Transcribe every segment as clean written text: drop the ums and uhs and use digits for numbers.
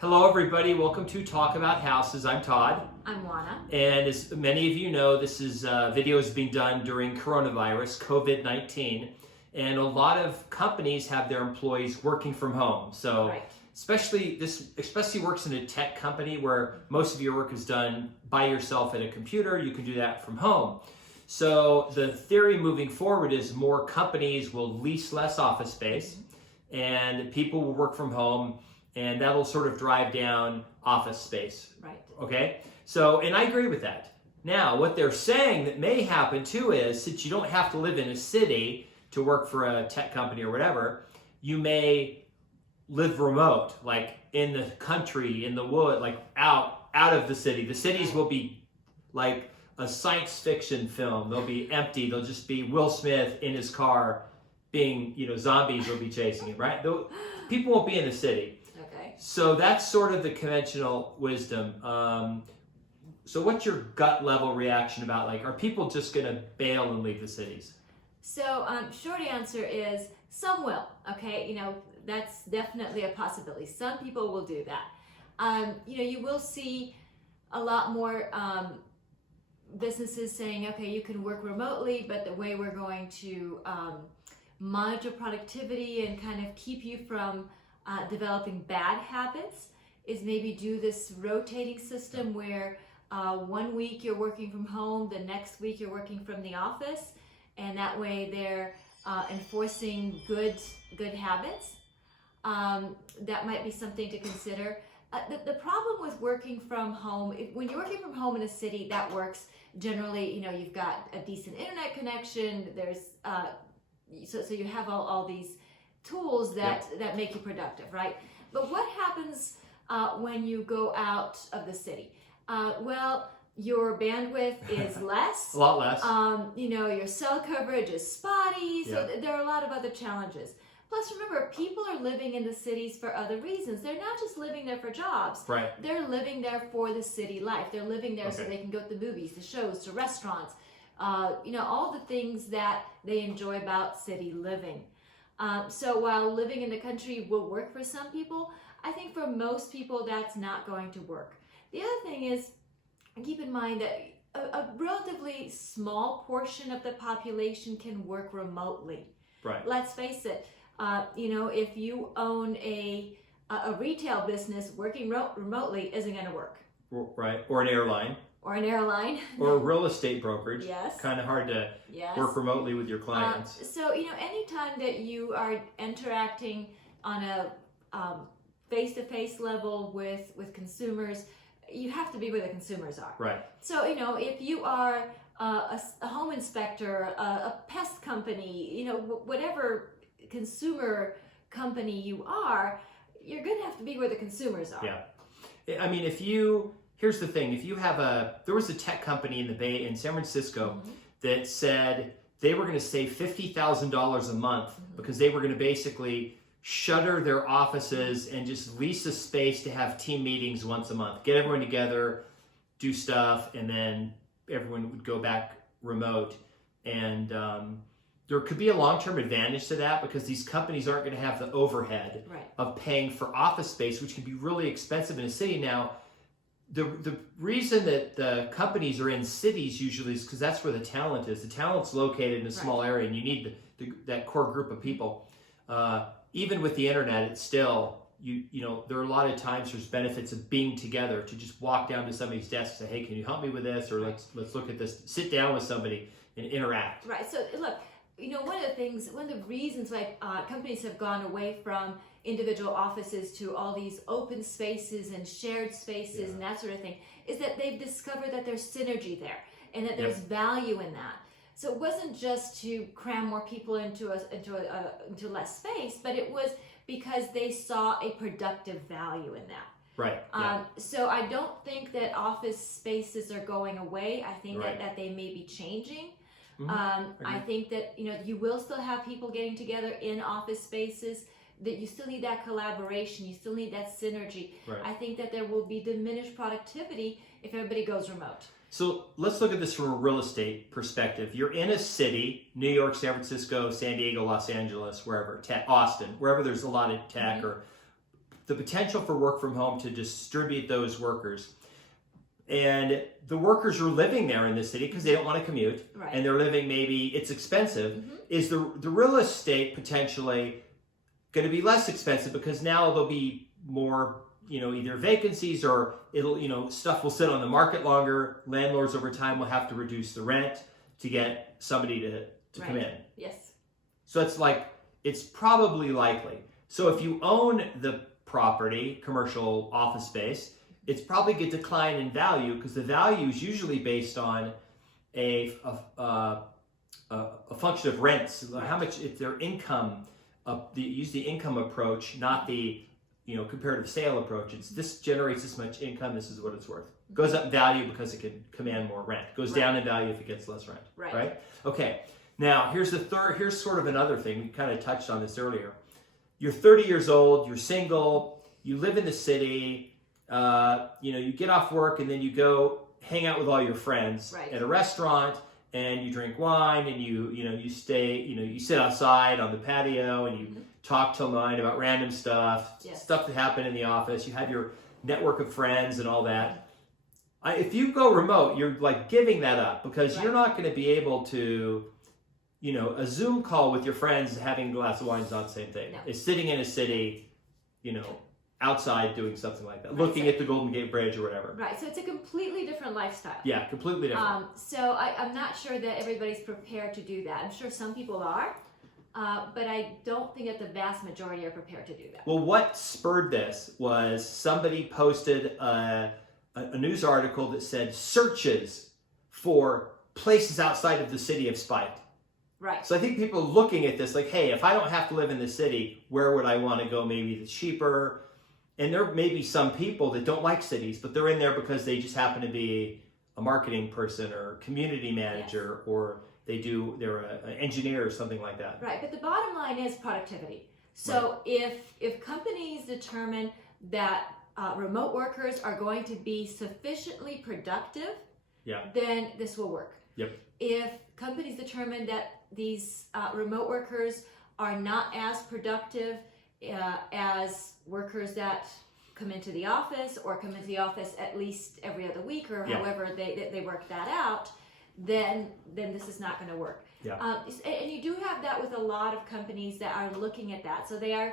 Hello everybody, welcome to Talk About Houses. I'm Todd. I'm Oana. And as many of you know, this is video is being done during coronavirus, COVID-19. And a lot of companies have their employees working from home. So Right. especially works in a tech company where most of your work is done by yourself at a computer. You can do that from home. So the theory moving forward is more companies will lease less office space and people will work from home, and that'll sort of drive down office space. Right. Okay? So, and I agree with that. Now, what they're saying that may happen too is, since you don't have to live in a city to work for a tech company or whatever, you may live remote, like in the country, in the wood, like out of the city. The cities will be like a science fiction film. They'll be empty. They'll just be Will Smith in his car being, zombies will be chasing him, right? People won't be in the city. Okay. So that's sort of the conventional wisdom. So what's your gut level reaction about, like, are people just going to bail and leave the cities? So, short answer is some will. Okay, that's definitely a possibility. Some people will do that. You will see a lot more businesses saying, okay, you can work remotely, but the way we're going to monitor productivity and kind of keep you from developing bad habits is maybe do this rotating system where 1 week you're working from home, the next week you're working from the office, and that way they're enforcing good habits. That might be something to consider. The problem with working from home, when you're working from home in a city, that works. Generally, you've got a decent internet connection. There's so you have all these tools that make you productive, right? But what happens when you go out of the city? Well, your bandwidth is less. A lot less. Your cell coverage is spotty. So there are a lot of other challenges. Plus, remember, people are living in the cities for other reasons. They're not just living there for jobs. Right. They're living there for the city life. They're living there so they can go to the movies, the shows, to restaurants. All the things that they enjoy about city living. So while living in the country will work for some people, I think for most people that's not going to work. The other thing is, keep in mind that a relatively small portion of the population can work remotely. Right. Let's face it. If you own a retail business, working remotely isn't going to work. Right. Or an airline. Or an airline. Or a real estate brokerage. Yes. Kind of hard to work remotely with your clients. So, anytime that you are interacting on a face-to-face level with consumers, you have to be where the consumers are. Right. So, if you are a home inspector, a pest company, whatever consumer company you are, you're going to have to be where the consumers are. Yeah. I mean, here's the thing, if you have there was a tech company in San Francisco that said they were going to save $50,000 a month because they were going to basically shutter their offices and just lease a space to have team meetings once a month, get everyone together, do stuff, and then everyone would go back remote. And there could be a long-term advantage to that because these companies aren't going to have the overhead of paying for office space, which can be really expensive in a city. Now, the reason that the companies are in cities usually is because that's where the talent is. The talent's located in a small area, and you need that core group of people. Even with the internet, it's still, there are a lot of times there's benefits of being together, to just walk down to somebody's desk and say, hey, can you help me with this? Or let's look at this, sit down with somebody and interact. Right. So look, one of the reasons why companies have gone away from individual offices to all these open spaces and shared spaces and that sort of thing is that they've discovered that there's synergy there and that there's value in that. So it wasn't just to cram more people into less space, but it was because they saw a productive value in that. Right. So I don't think that office spaces are going away. I think that they may be changing. I think that you will still have people getting together in office spaces, that you still need that collaboration, you still need that synergy. I think that there will be diminished productivity if everybody goes remote. So let's look at this from a real estate perspective. You're in a city, New York, San Francisco, San Diego, Los Angeles, wherever, Austin, wherever there's a lot of tech or the potential for work from home to distribute those workers. And the workers are living there in the city because they don't want to commute, Right. and they're living, maybe it's expensive. Is the real estate potentially going to be less expensive because now there'll be more, either vacancies, or it'll, stuff will sit on the market longer. Landlords over time will have to reduce the rent to get somebody to Right. come in. Yes. So it's probably likely. So if you own the property, commercial office space, it's probably going to decline in value because the value is usually based on a function of rents. How much, if their income, use the income approach, not the comparative sale approach. It's this generates this much income, this is what it's worth. Goes up in value because it can command more rent. Goes down in value if it gets less rent. Right? Okay. Now here's sort of another thing. We kind of touched on this earlier. You're 30 years old, you're single, you live in the city, you get off work and then you go hang out with all your friends at a restaurant, and you drink wine, and you stay, you sit outside on the patio, and you talk till 9 about random stuff, stuff that happened in the office. You have your network of friends and all that. If you go remote, you're like giving that up because you're not going to be able to, a Zoom call with your friends having a glass of wine is not the same thing. No. It's sitting in a city, outside doing something like that, looking at the Golden Gate Bridge or whatever. Right, so it's a completely different lifestyle. Yeah, completely different. So I'm not sure that everybody's prepared to do that. I'm sure some people are, but I don't think that the vast majority are prepared to do that. Well, what spurred this was somebody posted a news article that said searches for places outside of the city have spiked. Right. So I think people are looking at this like, hey, if I don't have to live in the city, where would I want to go? Maybe it's cheaper. And there may be some people that don't like cities, but they're in there because they just happen to be a marketing person or community manager, or they're an engineer or something like that. Right, but the bottom line is productivity. So if companies determine that remote workers are going to be sufficiently productive, then this will work. Yep. If companies determine that these remote workers are not as productive as workers that come into the office, or come into the office at least every other week, or however they work that out, then this is not going to work. And you do have that with a lot of companies that are looking at that. So they're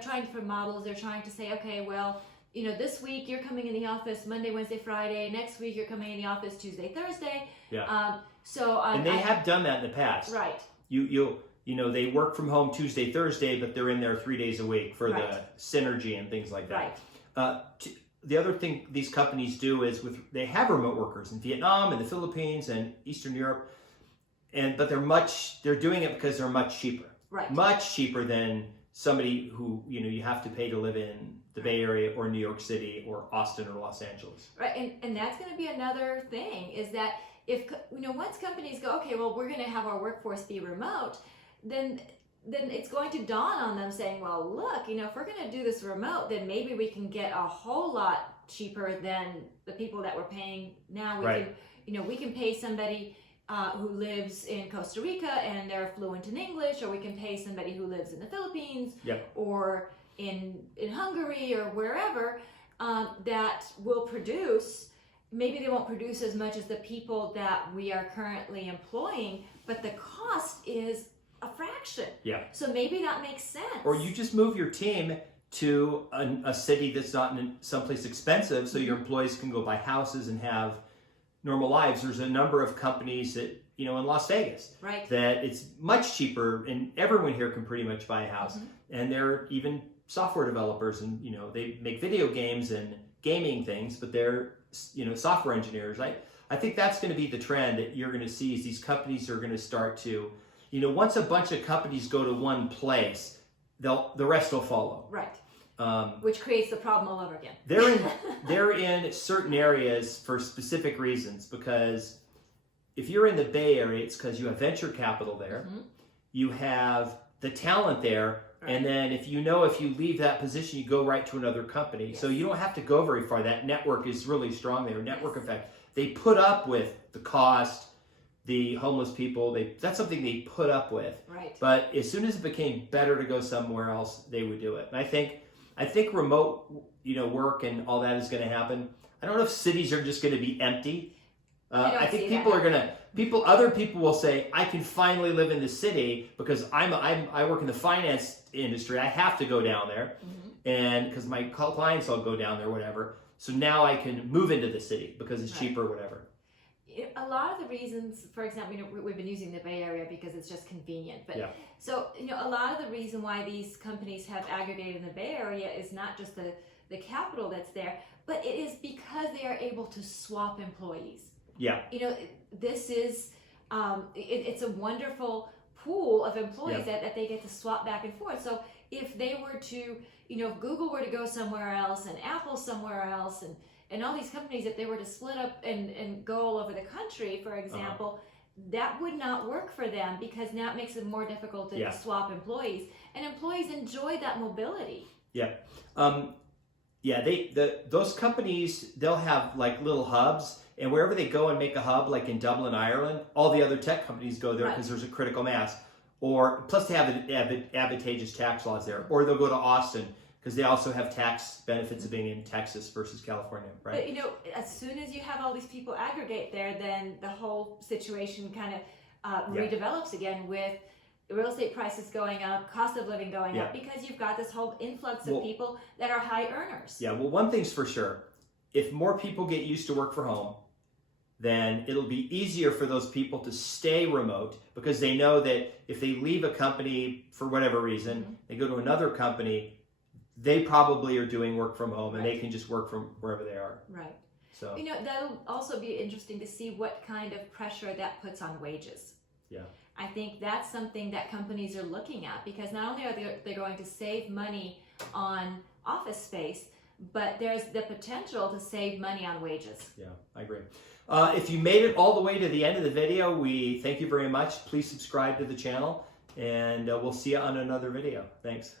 trying for models. They're trying to say, okay, well, this week you're coming in the office Monday, Wednesday, Friday. Next week you're coming in the office Tuesday, Thursday. And they have done that in the past. Right. They work from home Tuesday, Thursday, but they're in there 3 days a week for the synergy and things like that. Right. The other thing these companies do is they have remote workers in Vietnam and the Philippines and Eastern Europe, but they're doing it because they're much cheaper. Right. Much cheaper than somebody who you have to pay to live in the Bay Area or New York City or Austin or Los Angeles. Right, and that's going to be another thing, is that if once companies go, okay, well, we're going to have our workforce be remote, then it's going to dawn on them saying, well, look, if we're going to do this remote, then maybe we can get a whole lot cheaper than the people that we're paying now. We can pay somebody who lives in Costa Rica and they're fluent in English, or we can pay somebody who lives in the Philippines or in Hungary or wherever that will produce. Maybe they won't produce as much as the people that we are currently employing, but the cost is a fraction. Yeah. So maybe that makes sense. Or you just move your team to a city that's not in someplace expensive, so your employees can go buy houses and have normal lives. There's a number of companies that, in Las Vegas, that it's much cheaper, and everyone here can pretty much buy a house. And they're even software developers, and they make video games and gaming things, but they're software engineers. I think that's going to be the trend that you're going to see, is these companies are going to start to, once a bunch of companies go to one place, the rest will follow. Right. Which creates the problem all over again. They're in certain areas for specific reasons, because if you're in the Bay Area, it's because you have venture capital there, you have the talent there, and then if you leave that position, you go right to another company. So you don't have to go very far. That network is really strong there, network effect. They put up with the cost, the homeless people, that's something they put up with. Right. But as soon as it became better to go somewhere else, they would do it. And I think I think remote, work and all that is going to happen. I don't know if cities are just going to be empty. I think people are going to, other people will say, I can finally live in the city because I work in the finance industry. I have to go down there, and because my clients all go down there, whatever. So now I can move into the city because it's cheaper, whatever. A lot of the reasons, for example, we've been using the Bay Area because it's just convenient. But so, a lot of the reason why these companies have aggregated in the Bay Area is not just the capital that's there, but it is because they are able to swap employees. Yeah. This is, it's a wonderful pool of employees that they get to swap back and forth. So if they were to, if Google were to go somewhere else and Apple somewhere else and all these companies, if they were to split up and go all over the country, for example, that would not work for them because now it makes it more difficult to swap employees. And employees enjoy that mobility. Yeah. Those companies, they'll have like little hubs, and wherever they go and make a hub, like in Dublin, Ireland, all the other tech companies go there because there's a critical mass. Or plus they have advantageous tax laws there. Or they'll go to Austin because they also have tax benefits of being in Texas versus California, right? But as soon as you have all these people aggregate there, then the whole situation kind of redevelops again with real estate prices going up, cost of living going up, because you've got this whole influx of people that are high earners. Yeah, well, one thing's for sure. If more people get used to work from home, then it'll be easier for those people to stay remote because they know that if they leave a company for whatever reason, they go to another company, they probably are doing work from home and they can just work from wherever they are. Right. So that'll also be interesting to see what kind of pressure that puts on wages. Yeah. I think that's something that companies are looking at because not only are they going to save money on office space, but there's the potential to save money on wages. Yeah, I agree. If you made it all the way to the end of the video, we thank you very much. Please subscribe to the channel, and we'll see you on another video. Thanks.